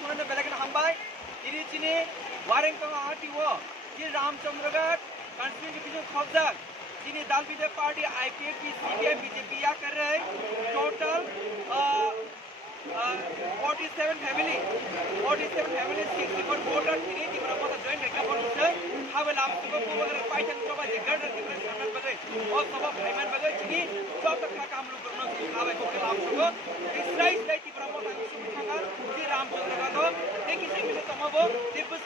थोड़ा बेलगन हमबाई इरी चिनी वारेंग आटी वो ये रामचंद्रगढ़ कॉन्स्टिट्यूंसी खबजाक चिनी दाल बीजे पार्टी आईपीएफ सीपीएम बीजेपी या कर रहे total 47 family 64 voter ini di berapa join mereka bonus hawe lam tu ko bagai paitan ko bagai garder di sana bagai और सब पेमेंट bagai ini सब तक का काम लोग करना चाहिए hawe को lam tu ko Israel dari di berapa tanggung jawab di Ramchandra का तो एक ही से तमाम वो दिवस